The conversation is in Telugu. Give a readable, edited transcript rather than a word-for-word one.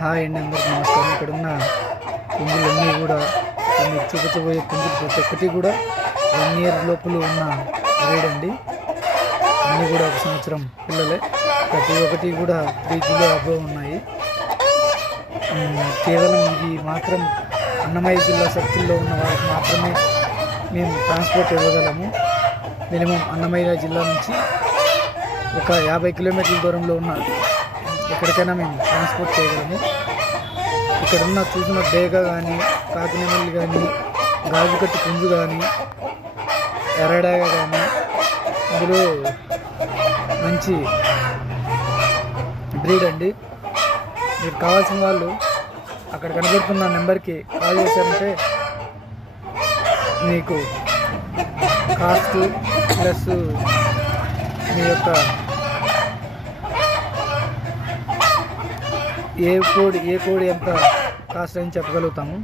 హాయ్ అండి, అందరికి నమస్కారం. ఇక్కడ ఉన్న పుంజులన్నీ కూడా మీకు చూపించబోయే పుంజులు ప్రతి ఒక్కటి కూడా 1 year లోపల ఉన్న బ్రీడ్ అండి. అన్నీ కూడా 1 సంవత్సరం పిల్లలే. ప్రతి ఒక్కటి కూడా 3 kilo అబోవ్ ఉన్నాయి. కేవలం ఇది మాత్రం అన్నమయ్య జిల్లా సర్కిల్లో ఉన్న వాళ్ళకి మాత్రమే మేము ట్రాన్స్పోర్ట్ ఇవ్వగలము. మినిమం అన్నమయ్య జిల్లా నుంచి ఒక 50 kilometerల దూరంలో ఉన్న ఎక్కడికైనా మేము ట్రాన్స్పోర్ట్ చేయగలము. ఇక్కడ ఉన్న చూసిన డేగ కానీ, కాకినెమలి కానీ, గాజుకట్టు పుంజు కానీ, ఎర్రడాగ కానీ, ఇందులో మంచి బ్రీడ్ అండి. మీరు కావాల్సిన వాళ్ళు అక్కడ కనబడుతున్న నెంబర్కి కాల్ చేశారంటే మీకు కాస్ట్ ప్లస్ మీ యొక్క ఏ కోడి ఎంత కాస్ట్ అని చెప్పగలుగుతాము.